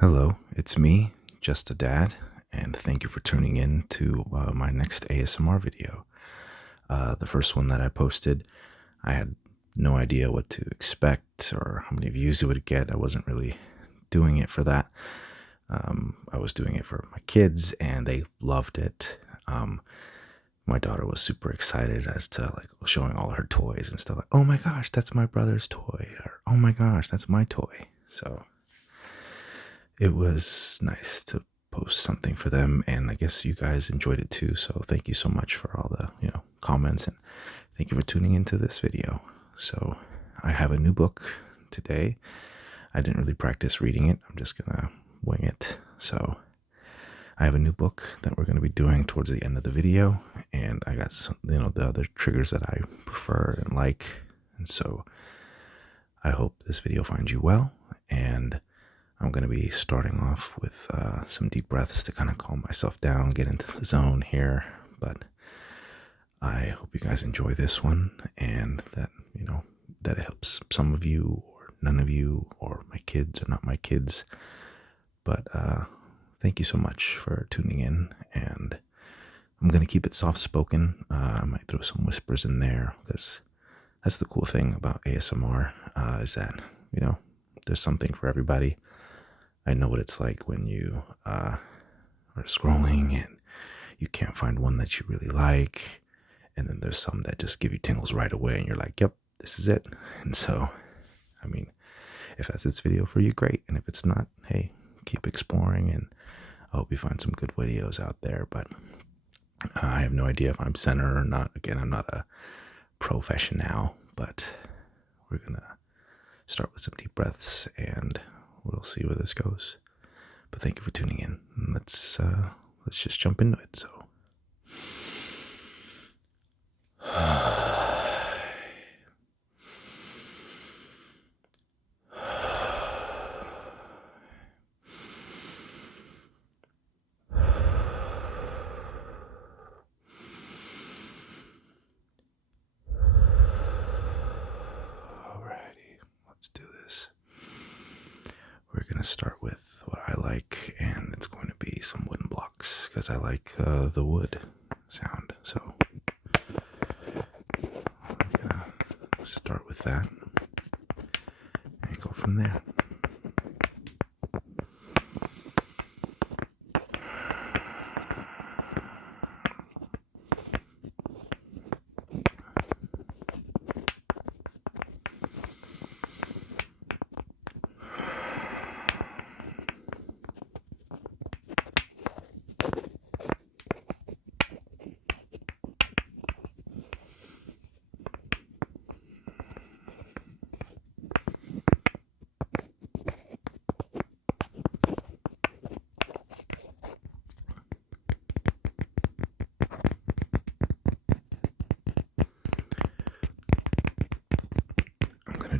Hello, it's me, just a dad, and thank you for tuning in to my next ASMR video. The first one that I posted, I had no idea what to expect or how many views it would get. I wasn't really doing it for that. I was doing it for my kids, and they loved it. My daughter was super excited as to like showing all her toys and stuff. Like, oh my gosh, that's my brother's toy, or oh my gosh, that's my toy. So it was nice to post something for them, and I guess you guys enjoyed it too. So thank you so much for all the comments, and thank you for tuning into this video. So I have a new book today. I didn't really practice reading it. I'm just gonna wing it. So I have a new book that we're going to be doing towards the end of the video, and I got some, the other triggers that I prefer and like, and so I hope this video finds you well. And I'm going to be starting off with some deep breaths to kind of calm myself down, get into the zone here. But I hope you guys enjoy this one, and that that it helps some of you, or none of you, or my kids or not my kids. But thank you so much for tuning in, and I'm going to keep it soft-spoken. I might throw some whispers in there, because that's the cool thing about ASMR, is that, there's something for everybody. I know what it's like when you are scrolling and you can't find one that you really like, and then there's some that just give you tingles right away, and you're like, yep, this is it. And so, I mean, if that's this video for you, great. And if it's not, hey, keep exploring, and I hope you find some good videos out there. But I have no idea if I'm center or not. Again, I'm not a professional, but we're gonna start with some deep breaths, and we'll see where this goes. But thank you for tuning in. And let's just jump into it. So alrighty, let's do this. We're gonna start with what I like, and it's going to be some wooden blocks, because I like the wood sound. So we're gonna start with that and go from there.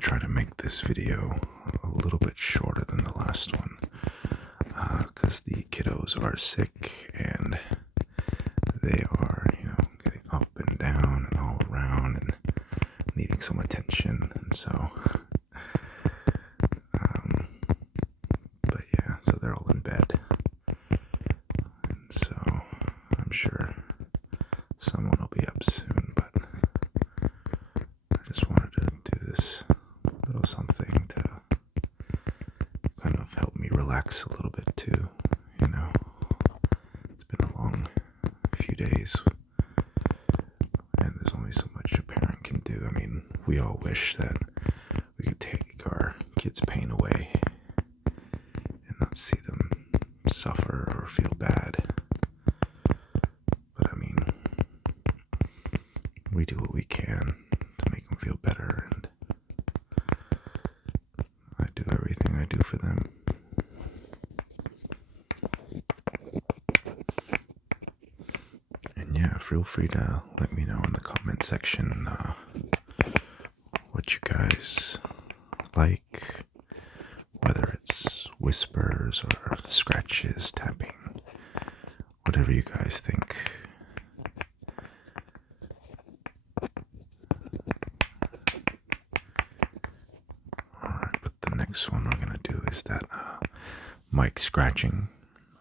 Try to make this video a little bit shorter than the last one, because the kiddos are sick, and they are getting up and down and all around and needing some attention. And so but yeah, so they're all in bed, and so I'm sure someone will be up soon. But I just wanted to do this little something to kind of help me relax a little bit too. It's been a long few days, and there's only so much a parent can do. I mean, we all wish that we could take our kids' pain away and not see them suffer or feel bad. But I mean, we do what we can to make them feel better, and I do everything I do for them. And yeah, feel free to let me know in the comment section what you guys like, whether it's whispers or scratches, tapping, whatever you guys think. Alright, but the next one we're going to do is that mic scratching,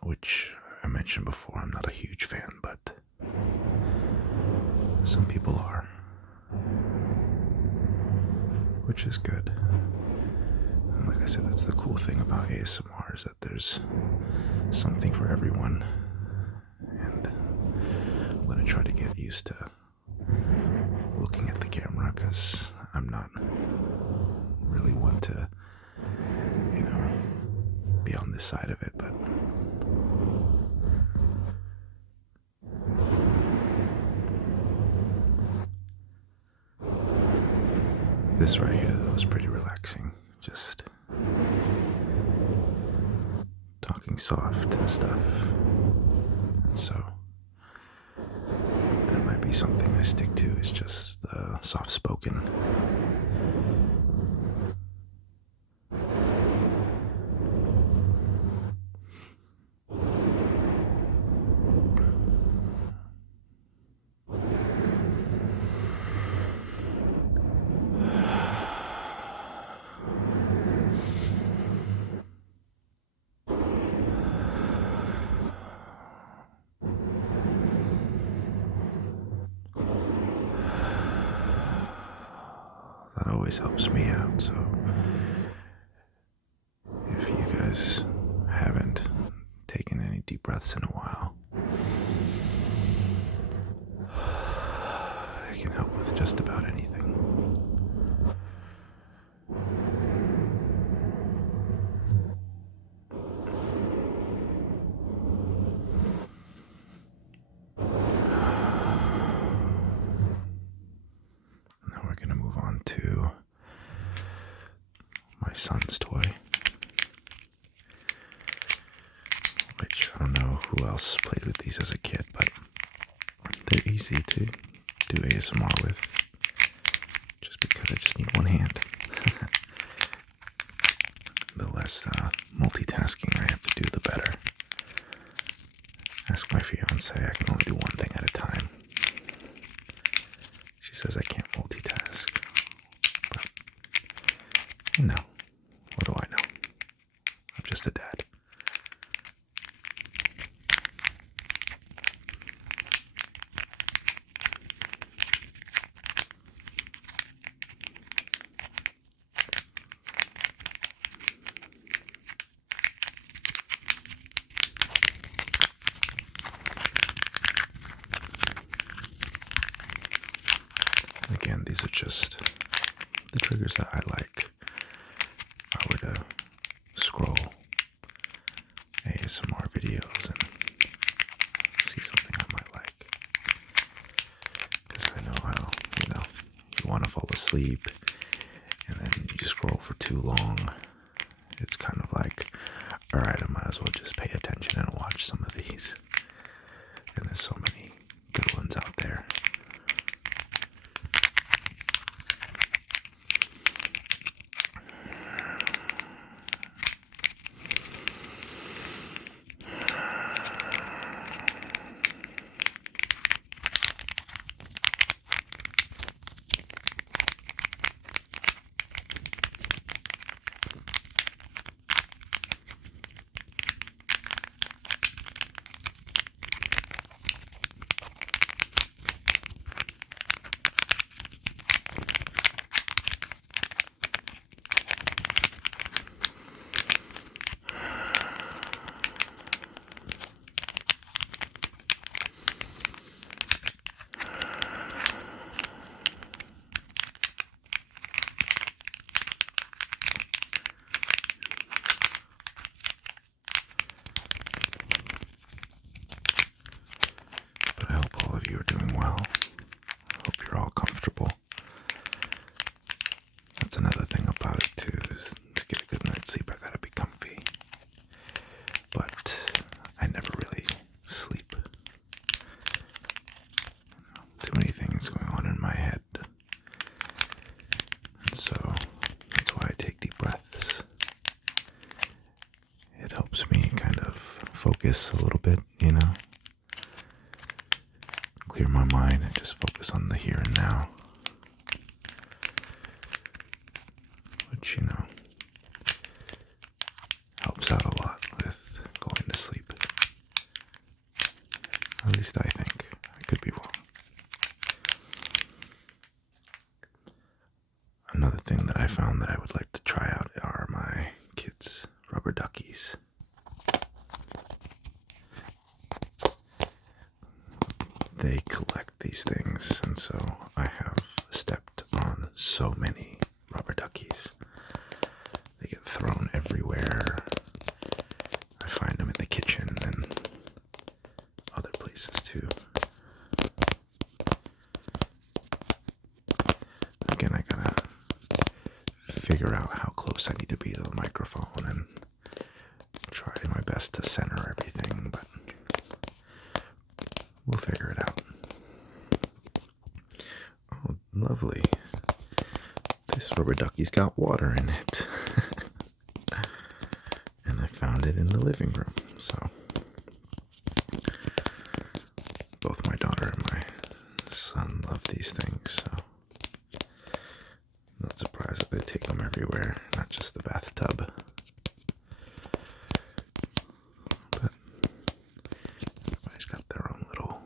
which I mentioned before I'm not a huge fan, but some people are, which is good. And like I said, that's the cool thing about ASMR, is that there's something for everyone. And I'm going to try to get used to looking at the camera, because I'm not really one to, be on this side of it, but this right here, though, is pretty relaxing. Just talking soft and stuff. And so that might be something I stick to, is just soft spoken. That always helps me out, so if you guys haven't taken any deep breaths in a while, it can help with just about anything. Now we're going to move on to my son's toy, which I don't know who else played with these as a kid, but they're easy to do ASMR with, just because I just need one hand. The less multitasking I have to do, the better. Ask my fiance, I can only do one thing at a time. She says I can't multitask, but what do I know? I'm just a dad. Again, these are just the triggers that I like. If I were to scroll ASMR videos and see something I might like, because I know how, you want to fall asleep and then you scroll for too long. It's kind of like, alright, I might as well just pay attention and watch some of these. And there's so many good ones out there. You are doing well. I hope you're all comfortable. That's another thing about it too, is to get a good night's sleep, I gotta be comfy. But I never really sleep. Too many things going on in my head. And so that's why I take deep breaths. It helps me kind of focus a little bit, clear my mind and just focus on the here and now, which helps out a lot with At least I think. I could be wrong. Another thing that I found that I would like to try out are my kids' rubber duckies. They collect these things, and so I have stepped on so many rubber duckies. They get thrown everywhere. I find them in the kitchen and other places too. Again, I gotta figure out how close I need to be to the microphone and try my best to center everything, but we'll figure it out. Oh, lovely. This rubber ducky's got water in it. And I found it in the living room, so both my daughter and my son love these things, so not surprised that they take them everywhere, not just the bathtub. But everybody's got their own little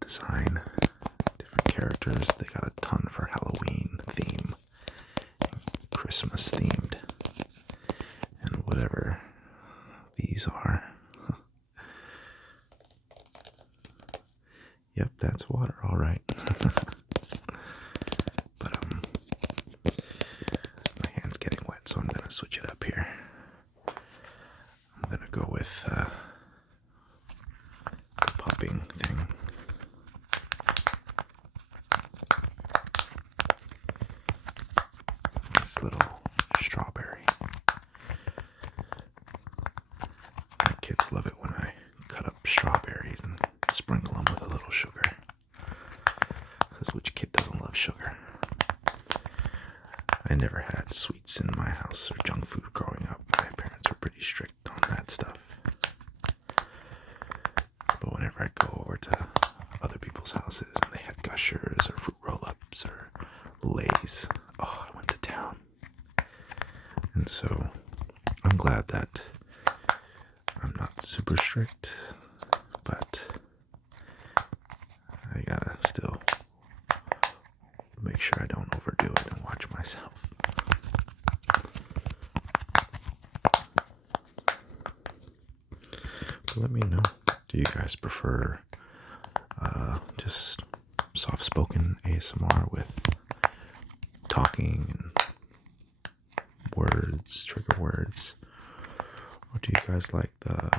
design, different characters. They got a ton for Halloween theme, Christmas themed, and whatever these are. Yep, that's water, all right. But my hand's getting wet, so I'm gonna switch it up here. I'm gonna go with the popping thing. This little strawberry. My kids love it when I cut up strawberries and sprinkle them with a little sugar. Because which kid doesn't love sugar? I never had sweets in my house or junk food growing up. My parents were pretty strict on that stuff. But whenever I'd go over to other people's houses and they had Gushers or fruit roll-ups or Lays, oh, I went to town. And so I'm glad that I'm not super strict, but I gotta still make sure I don't overdo it and watch myself. But let me know. Do you guys prefer just soft-spoken ASMR with talking and words, trigger words? Or do you guys like the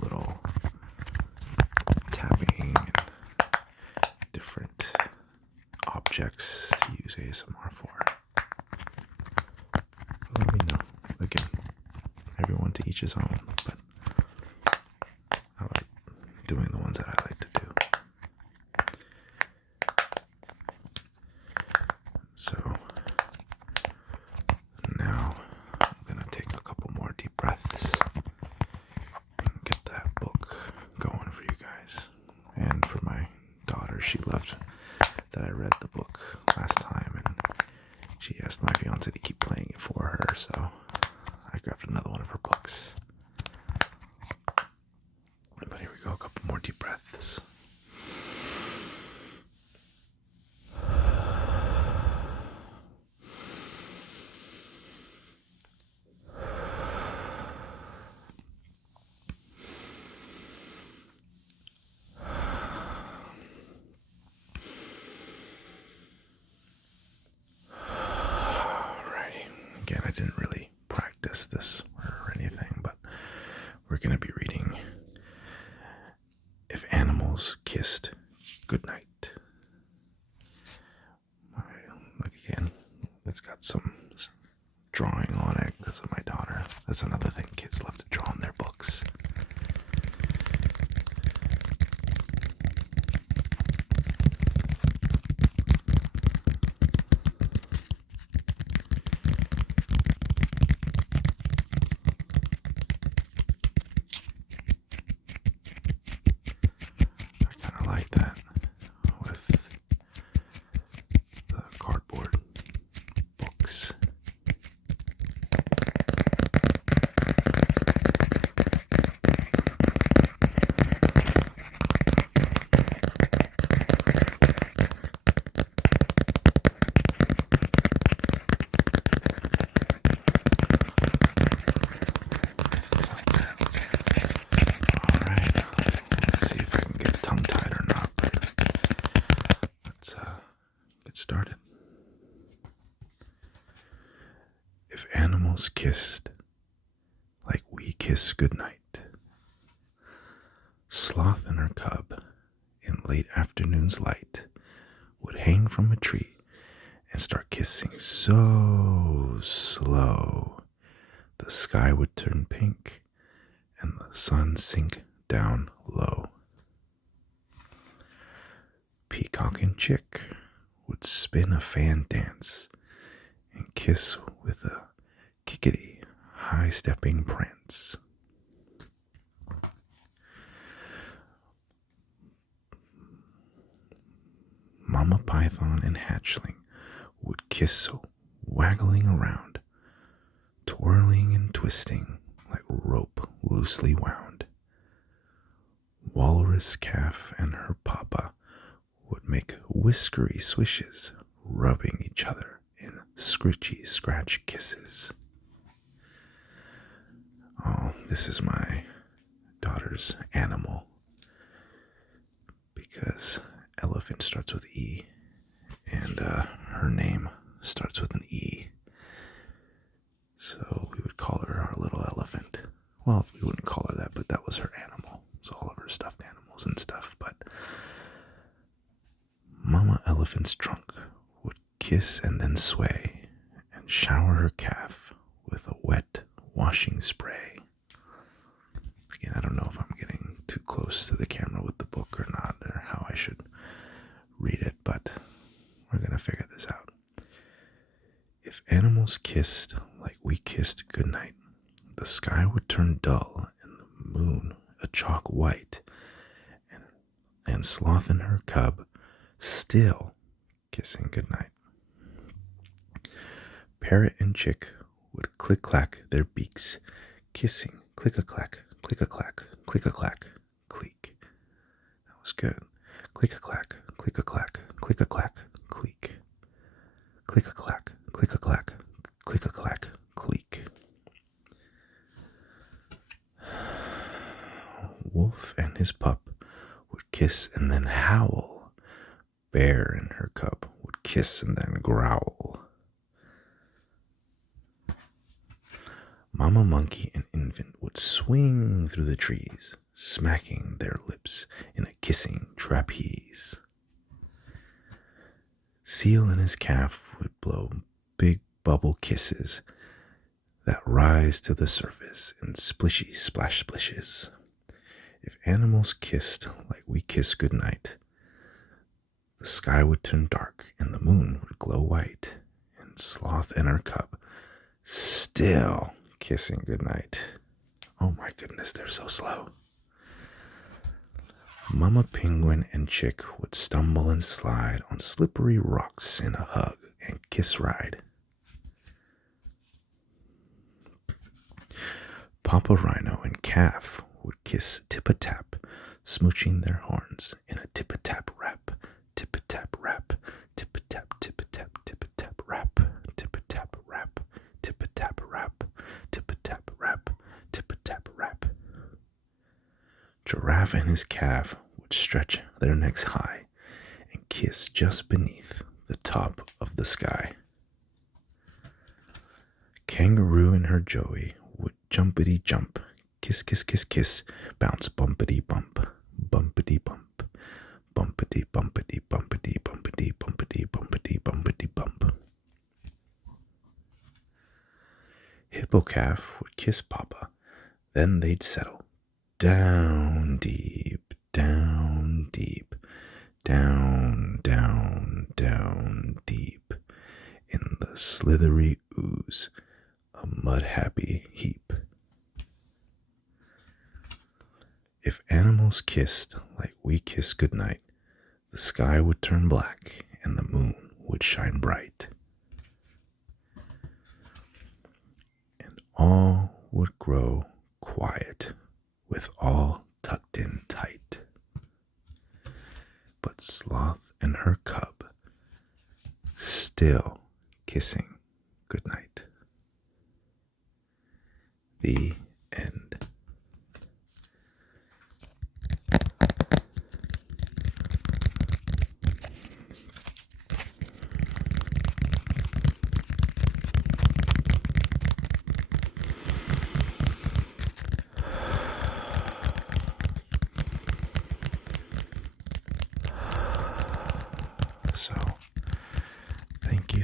little tapping and different objects to use ASMR for? Let me know. Again, everyone to each his own, but I like doing the ones that I like to do. So now I'm gonna take a couple more deep breaths and get that book going for you guys. And for my daughter, she loved that I read the book last time, and she asked my fiance to keep playing it for her, so I grabbed another one of her books. But here we go, a couple more deep breaths. Again, I didn't really practice this or anything, but we're going to be reading If Animals Kissed Goodnight. Like again, it's got some drawing on it because of my daughter. That's another thing, kids love to draw in their books. Like that with the cardboard books. animals kissed like we kiss goodnight, Sloth and her cub, in late afternoon's light, would hang from a tree and start kissing so slow the sky would turn pink and the sun sink down low. Peacock and chick would spin a fan dance and kiss with a kickety high-stepping prance. Mama Python and Hatchling would kiss waggling around, twirling and twisting like rope loosely wound. Walrus calf and her papa would make whiskery swishes, rubbing each other in scritchy scratch kisses. Oh, this is my daughter's animal because elephant starts with E and her name starts with an E. So we would call her our little elephant. Well, we wouldn't call her that, but that was her animal. It's all of her stuffed animals and stuff. But Mama Elephant's trunk would kiss and then sway and shower her calf with a wet washing spray. Again, I don't know if I'm getting too close to the camera with the book or not, or how I should read it, but we're going to figure this out. If animals kissed like we kissed goodnight, the sky would turn dull and the moon a chalk white, and Sloth and her cub still kissing goodnight. Parrot and chick would click-clack their beaks, kissing click-a-clack, click-a-clack, click-a-clack, cleek. That was good. Click-a-clack, click-a-clack, click-a-clack, cleek. Click-a-clack, click-a-clack, click-a-clack, cleek. Wolf and his pup would kiss and then howl. Bear and her cub would kiss and then growl. Mama monkey and infant would swing through the trees, smacking their lips in a kissing trapeze. Seal and his calf would blow big bubble kisses that rise to the surface in splishy splash splishes. If animals kissed like we kiss goodnight, the sky would turn dark and the moon would glow white, and Sloth and her cub still kissing goodnight. Oh my goodness, they're so slow. Mama penguin and chick would stumble and slide on slippery rocks in a hug and kiss ride. Papa rhino and calf would kiss tip-a-tap, smooching their horns in a tip-a-tap rap, tip-a-tap rap, tip-a-tap, tip-a-tap, tip-a-tap rap, tip-a-tap rap, tip-a-tap rap, tip-a-tap rap, tip-a-tap rap. Giraffe and his calf would stretch their necks high and kiss just beneath the top of the sky. Kangaroo and her joey would jumpity jump, kiss, kiss, kiss, kiss, bounce bumpity bump, bumpity bump, bumpity bumpity bumpity bumpity bumpity bumpity bumpity bump. Hippo calf would kiss Papa, then they'd settle down deep, down deep, down, down, down deep in the slithery ooze, a mud-happy heap. If animals kissed like we kiss goodnight, the sky would turn black and the moon would shine bright. And all would grow quiet with all tucked in tight. But Sloth and her cub still kissing goodnight. The end.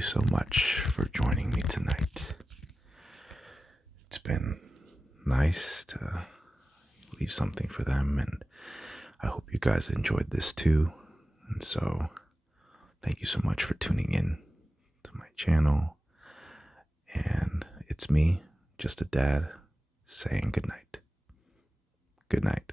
so much for joining me tonight. It's been nice to leave something for them, and I hope you guys enjoyed this too. And so, thank you so much for tuning in to my channel. And it's me, just a dad, saying good night. Good night.